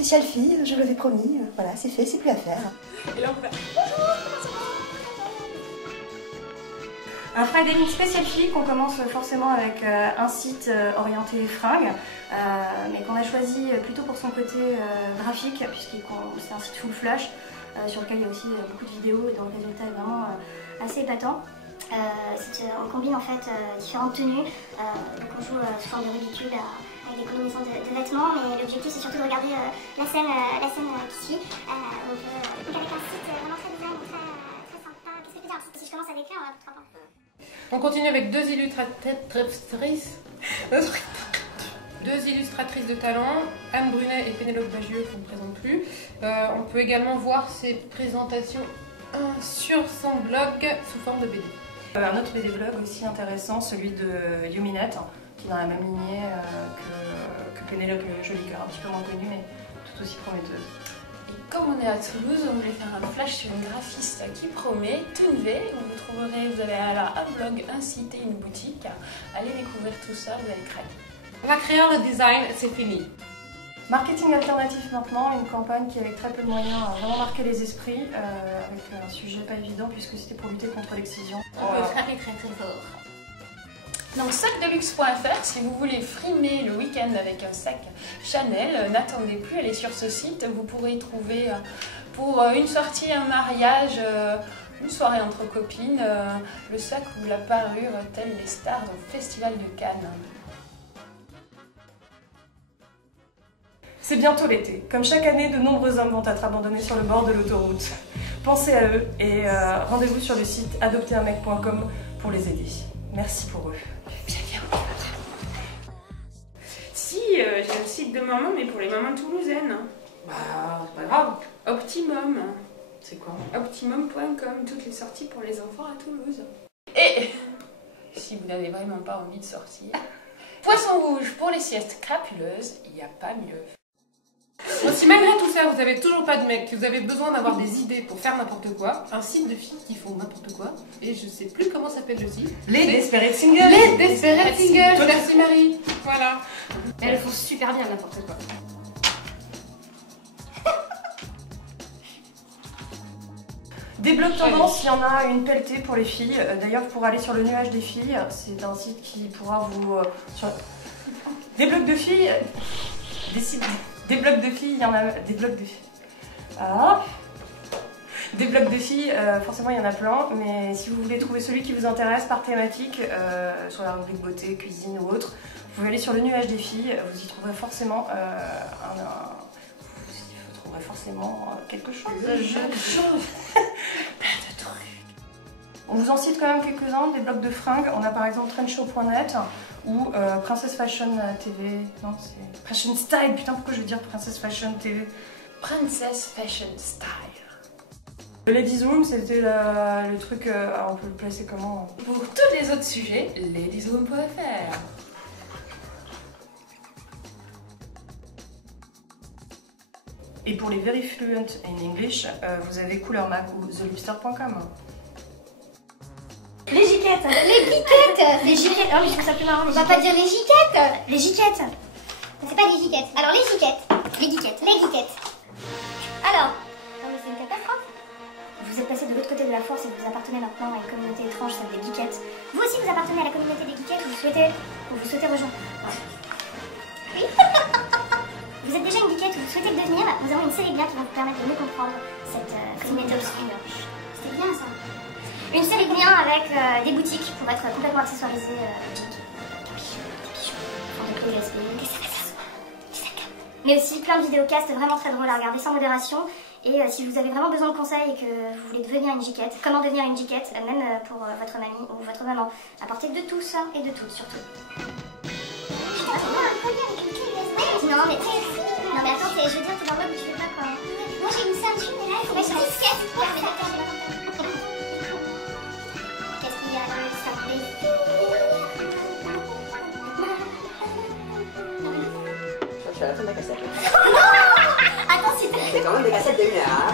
spécial fille, je l'avais promis. Voilà, c'est fait, c'est plus à faire. Et là on fait un fridaying spécial fille qu'on commence forcément avec un site orienté fringues, mais qu'on a choisi plutôt pour son côté graphique, puisque c'est un site full flash sur lequel il y a aussi beaucoup de vidéos et dont le résultat est vraiment assez épatant. On combine en fait différentes tenues, donc on joue sous forme de ridicule avec des combinaisons de vêtements, mais l'objectif c'est surtout de regarder la scène qui suit. Donc avec un site vraiment très design, très sympa. Qu'est-ce que je peux dire? Si je commence à décrire, on va pas. On continue avec deux illustratrices de talent, Anne Brunet et Pénélope Bagieux, qu'on ne présente plus. On peut également voir ces présentations sur son blog sous forme de BD. Un autre BD blog aussi intéressant, celui de Yuminette, qui est dans la même lignée que Pénélope Jolie Cœur, un petit peu moins connue mais tout aussi prometteuse. Et comme on est à Toulouse, on voulait faire un flash sur une graphiste qui promet, Tunve, où vous avez alors un blog, un site et une boutique. Allez découvrir tout ça, vous allez craquer. On va créer le design, c'est fini. Marketing alternatif maintenant, une campagne qui avec très peu de moyens a vraiment marqué les esprits, avec un sujet pas évident puisque c'était pour lutter contre l'excision. On peut frapper très très fort. Donc sacdeluxe.fr, si vous voulez frimer le week-end avec un sac Chanel, n'attendez plus, allez sur ce site, vous pourrez y trouver pour une sortie, un mariage, une soirée entre copines, le sac ou la parure telles les stars au Festival de Cannes. C'est bientôt l'été. Comme chaque année, de nombreux hommes vont être abandonnés sur le bord de l'autoroute. Pensez à eux et rendez-vous sur le site adopterunmec.com pour les aider. Merci pour eux. Si, j'ai le site de maman, mais pour les mamans toulousaines. Bah, c'est pas grave. Optimum. C'est quoi? Optimum.com, toutes les sorties pour les enfants à Toulouse. Et si vous n'avez vraiment pas envie de sortir, Poisson rouge pour les siestes crapuleuses, il n'y a pas mieux. Bon, si malgré tout ça, vous n'avez toujours pas de mec, que vous avez besoin d'avoir des idées pour faire n'importe quoi, un site de filles qui font n'importe quoi, et je sais plus comment s'appelle le site. Les Desperate Singles. Les Desperate Singles. Merci Marie. Voilà. Elles font super bien n'importe quoi. Des blogs tendances, il y en a une pelletée pour les filles. D'ailleurs, pour aller sur le nuage des filles, c'est un site qui pourra vous... Des blogs de filles... Des blogs de filles, il y en a... Des blogs de filles... Ah. Des blogs de filles, forcément il y en a plein, mais si vous voulez trouver celui qui vous intéresse par thématique, sur la rubrique beauté, cuisine ou autre, vous pouvez aller sur le nuage des filles, vous y trouverez forcément quelque chose. Plein de trucs. On vous en cite quand même quelques-uns, des blogs de fringues. On a par exemple trendshow.net ou Princess Fashion TV. Non, c'est Fashion Style. Putain, pourquoi je veux dire Princess Fashion TV? Princess Fashion Style. Le Ladies Room, c'était le truc. Alors on peut le placer comment? Pour tous les autres sujets, ladiesroom.fr. Et pour les very fluent in English, vous avez CouleursMag ou thelipster.com. Les giquettes. Les giquettes. Les giquettes. Oh mais je trouve ça plus marrant. On va pas dire les giquettes. Les giquettes. C'est pas les giquettes. Alors les giquettes. Les giquettes. Les giquettes. Alors. Non mais c'est une catastrophe. Vous êtes passé de l'autre côté de la force et vous appartenez maintenant à une communauté étrange, celle des geekettes. Vous aussi vous appartenez à la communauté des geekettes, vous souhaitez rejoindre. Oui. Vous êtes déjà une geekette ou vous souhaitez le devenir, nous avons une série de liens qui vont vous permettre de mieux comprendre cette communauté obscure. C'était bien ça. Une série de liens avec des boutiques pour être complètement accessoirisées. Des bijoux, des clés USB, des sacs accessoires, des sacs. Mais aussi plein de vidéocasts vraiment très drôles à regarder sans modération. Et si vous avez vraiment besoin de conseils et que vous voulez devenir une geekette, comment devenir une geekette, même pour votre mamie ou votre maman, apportez de tout ça et de tout surtout. Non mais attends, je veux dire, t'es dans le mode où tu fais pas quoi. Moi j'ai une ceinture, mais là il faut mettre une disquette. Qu'est-ce qu'il y a dans le sac des Je suis à la fin de la cassette. Attends, c'est quand même des cassettes de 1 heure.